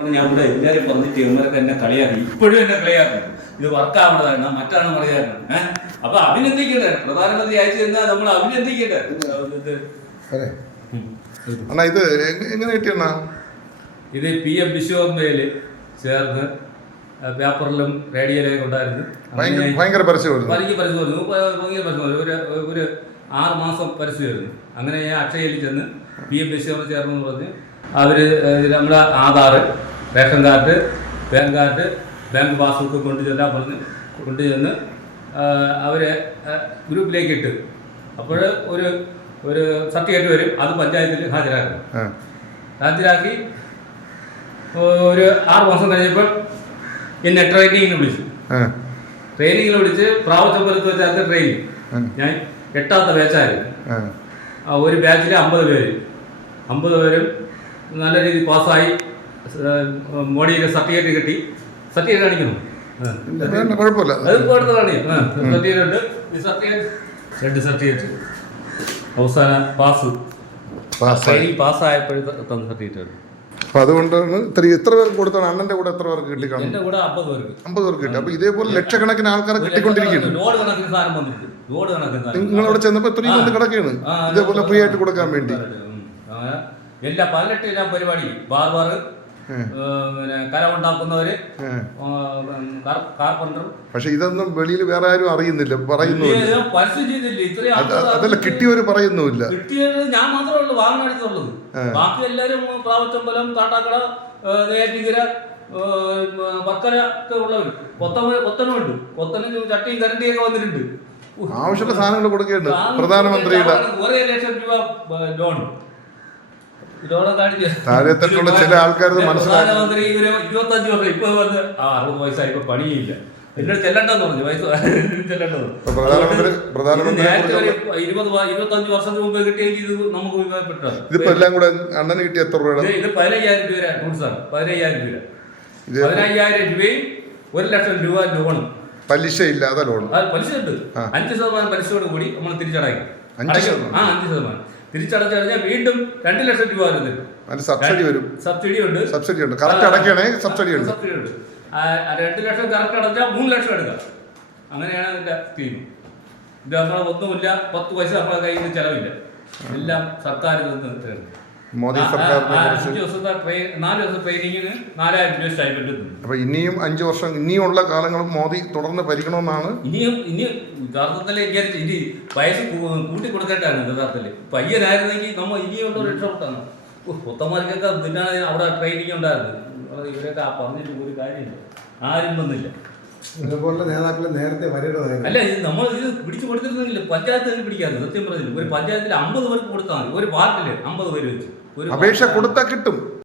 ഞാൻ ഇവിടെ എല്ലാവരും വന്നിട്ട് ഇവരൊക്കെ എന്നെ കളിയാക്കി. ഇപ്പോഴും എന്നെ കളിയാക്കുന്നു. ഇത് വർക്കാവുന്നതാണ് മറ്റാണ് പറയാറുണ്ട് ഏഹ് അപ്പൊ അഭിനന്ദിക്കട്ടെ. പ്രധാനമന്ത്രി അയച്ചു തന്നാൽ നമ്മൾ അഭിനന്ദിക്കട്ടെ. അണ്ണാ ഇത് എങ്ങ- എങ്ങനെ കിട്ടിയണ്ണാ ഇത് പി എം വിശ്വകർമ്മയിൽ ചേർന്ന് പേപ്പറിലും റേഡിയോയിലൊക്കെ ഉണ്ടായിരുന്നു ഭയങ്കര അങ്ങനെ ഭയങ്കര പരസ്യമായിരുന്നു പരസ്യമായിരുന്നു ഭയങ്കര പരസ്യമായിരുന്നു ഒരു ഒരു ആറ് മാസം പരസ്യമായിരുന്നു. അങ്ങനെ ഞാൻ അക്ഷയയിൽ ചെന്ന് പി എം ബഷീർ ചേർന്ന് പറഞ്ഞ് അവർ നമ്മുടെ Aadhaar ration card PAN card bank passbook കൊണ്ടു ചെല്ലാൻ പറഞ്ഞ് കൊണ്ടു ചെന്ന് അവരെ ഗ്രൂപ്പിലേക്ക് ഇട്ട് അപ്പോൾ ഒരു ഒരു സർട്ടിഫിക്കറ്റ് വരും. അത് പഞ്ചായത്തിൽ ഹാജരാക്കണം ഹാജരാക്കി ഒരു ആറ് മാസം കഴിഞ്ഞപ്പോൾ എന്നെ ട്രെയിനിങ്ങിന് വിളിച്ചു. ട്രെയിനിങ്ങിൽ വിളിച്ച് പ്രാവശ്യമ്പലത്ത് വെച്ചാൽ ട്രെയിനിങ്. ഞാൻ എട്ടാമത്തെ ബാച്ചായിരുന്നു ആ. ഒരു ബാച്ചിൽ അമ്പത് പേര്. അമ്പത് പേരും നല്ല രീതിയിൽ പാസ്സായി. മോഡിയുടെ സർട്ടിഫിക്കറ്റ് കിട്ടി. സർട്ടിഫിക്കറ്റ് കാണിക്കുന്നു. കുഴപ്പമില്ല. അത് കൊടുത്ത് കാണിക്കും സർട്ടിഫിക്കറ്റ് ഉണ്ട്. ഈ സർട്ടിഫിക്കറ്റ് രണ്ട് സർട്ടിഫിക്കറ്റ്. അവസാന പാസ്. പാസ്സായി. പാസ്സായപ്പോഴത്തെ തന്ന സർട്ടിഫിക്കറ്റ് ഉണ്ട് അപ്പൊ അതുകൊണ്ടാണ് ഇത്ര എത്ര പേർക്ക് കൊടുത്താണ് അണ്ണന്റെ കൂടെ എത്ര പേർക്ക് കിട്ടി കാണും കൂടെ അമ്പത് പേർക്ക് അമ്പത് പേർക്ക് കിട്ടി. അപ്പൊ ഇതേപോലെ ലക്ഷക്കണക്കിന് ആൾക്കാരെ കിട്ടിക്കൊണ്ടിരിക്കുന്നു ലോഡ് കണക്കിന് സാധനം വന്നിട്ടുണ്ട്. ലോഡ് കണക്കിന് സാധനം. നിങ്ങൾ അവിടെ ചെന്നപ്പോ ഇത്രയും വന്ന് കിടക്കുകയാണ്. ആ, ആ, ഇതേപോലെ ഫ്രീ ആയിട്ട് കൊടുക്കാൻ വേണ്ടി. എല്ലാ പതിനെട്ട് പരിപാടി. ബാർബർ പിന്നെ കരമുണ്ടാക്കുന്നവര് പക്ഷെ ഇതൊന്നും വെളിയിൽ വേറെ ആരും അറിയുന്നില്ല പറയുന്നുമില്ല. പരസ്യം ചെയ്തില്ല ഇത്രയും അത് അതല്ല കിട്ടിയവര് പറയുന്നുമില്ല. കിട്ടിയത് ഞാൻ മാത്രമേ ഉള്ളൂ വാഹനം അടിച്ചുള്ളത് ബാക്കി എല്ലാവരും പ്രാവച്ചമ്പലം കാട്ടാക്കട ഏ, നെയ്യാറ്റിൻകര ഏ, വർക്കല ഒക്കെ ഉള്ളവർ കൊത്തമ കൊത്തനുണ്ട് കൊത്തനും ചട്ടിയും കരണ്ടിയൊക്കെ വന്നിട്ടുണ്ട്. ആവശ്യമുള്ള സാധനങ്ങൾ കൊടുക്കുന്നുണ്ട് പ്രധാനമന്ത്രിയുടെ ലക്ഷം രൂപ ലോൺ. താഴെത്തട്ടുള്ള ചില ആൾക്കാർ മനസ്സിലാക്കി. ഇരുപത്തഞ്ച് വർഷം ഇപ്പൊ വന്ന് ആ അറുപത് വയസ്സായി ഇപ്പൊ പണിയില്ല എന്നോട് ചെല്ലണ്ടെന്ന് പറഞ്ഞു വയസ്സ് ചെല്ലണ്ടെന്ന് പ്രധാനമന്ത്രി ഇരുപത് ഇരുപത്തഞ്ച് വർഷത്തിന് മുമ്പ് കിട്ടിയെങ്കിൽ ഇത് നമുക്ക് ഉപയോഗപ്പെട്ടത് ഇതിപ്പോ എല്ലാം കൂടെ അണ്ണന് കിട്ടിയ എത്ര രൂപയുടെ ഇത് പതിനയ്യായിരം രൂപ ടൂൾസാണ് പതിനയ്യായിരം രൂപ പതിനയ്യായിരം രൂപയും ഒരു ലക്ഷം രൂപ ലോണും. പലിശ ഇല്ലാതെ ലോൺ പലിശ ഉണ്ട്. അഞ്ച് ശതമാനം പലിശയോട് കൂടി നമ്മൾ തിരിച്ചടയ്ക്കും. അഞ്ച്. ശതമാനം? ആ അഞ്ച് ശതമാനം. തിരിച്ചടച്ചു കഴിഞ്ഞാൽ വീണ്ടും രണ്ട് ലക്ഷം രൂപ വരും അതിന് സബ്സിഡി വരും. സബ്സിഡി ഉണ്ട്. സബ്സിഡി ഉണ്ട്. കറക്റ്റ് അടയ്ക്കുകയാണെങ്കിൽ സബ്സിഡി ഉണ്ട്. സബ്സിഡി ഉണ്ട്. രണ്ട് ലക്ഷം കറക്റ്റ് അടച്ചാൽ മൂന്ന് ലക്ഷം എടുക്കാം. അങ്ങനെയാണ് അതിന്റെ സ്കീം ഇത് നമ്മളെ ഒന്നുമില്ല. പത്ത് പൈസ നമ്മളെ കയ്യിൽ നിന്ന് ചെലവില്ല. എല്ലാം സർക്കാരിൽ നിന്ന് മോദി സർക്കാരിനെ കുറിച്ച് നാല് ട്രെയിനിങ്ങിന് നാലായിരം രൂപ സ്റ്റൈപ്പൻഡ് അപ്പൊ ഇനിയും അഞ്ചു വർഷം ഇനിയുള്ള കാലങ്ങളും മോദി തുടർന്ന് ഭരിക്കണമെന്നാണ്? ഇനിയും യഥാർത്ഥത്തിൽ ഇനി വയസ്സ് കൂട്ടി കൊടുക്കേണ്ടതാണ് യഥാർത്ഥത്തിൽ പയ്യനായിരുന്നെങ്കിൽ നമ്മൾ ഇനിയുള്ള ഒരു രക്ഷപ്പെട്ടാണ് പുത്തന്മാർക്കൊക്കെ പിന്നെ അവിടെ ട്രെയിനിങ് ഉണ്ടായിരുന്നു ഇവരൊക്കെ പറഞ്ഞിട്ട് ഒരു കാര്യമില്ല. ആരും വന്നില്ല. ഇതുപോലുള്ള നേതാക്കൾ നേരത്തെ വരേണ്ടതായിരുന്നു അല്ല ഇത് നമ്മൾ ഇത് പിടിച്ചു കൊടുത്തിരുന്നെങ്കിൽ പഞ്ചായത്ത് പിടിക്കാതെ സത്യം പറഞ്ഞില്ല. ഒരു പഞ്ചായത്തിൽ അമ്പത് പേർക്ക് കൊടുത്താൽ മതി. ഒരു വാർഡിൽ അമ്പത് പേര് വെച്ച്. അപേക്ഷ കൊടുത്താൽ കിട്ടും.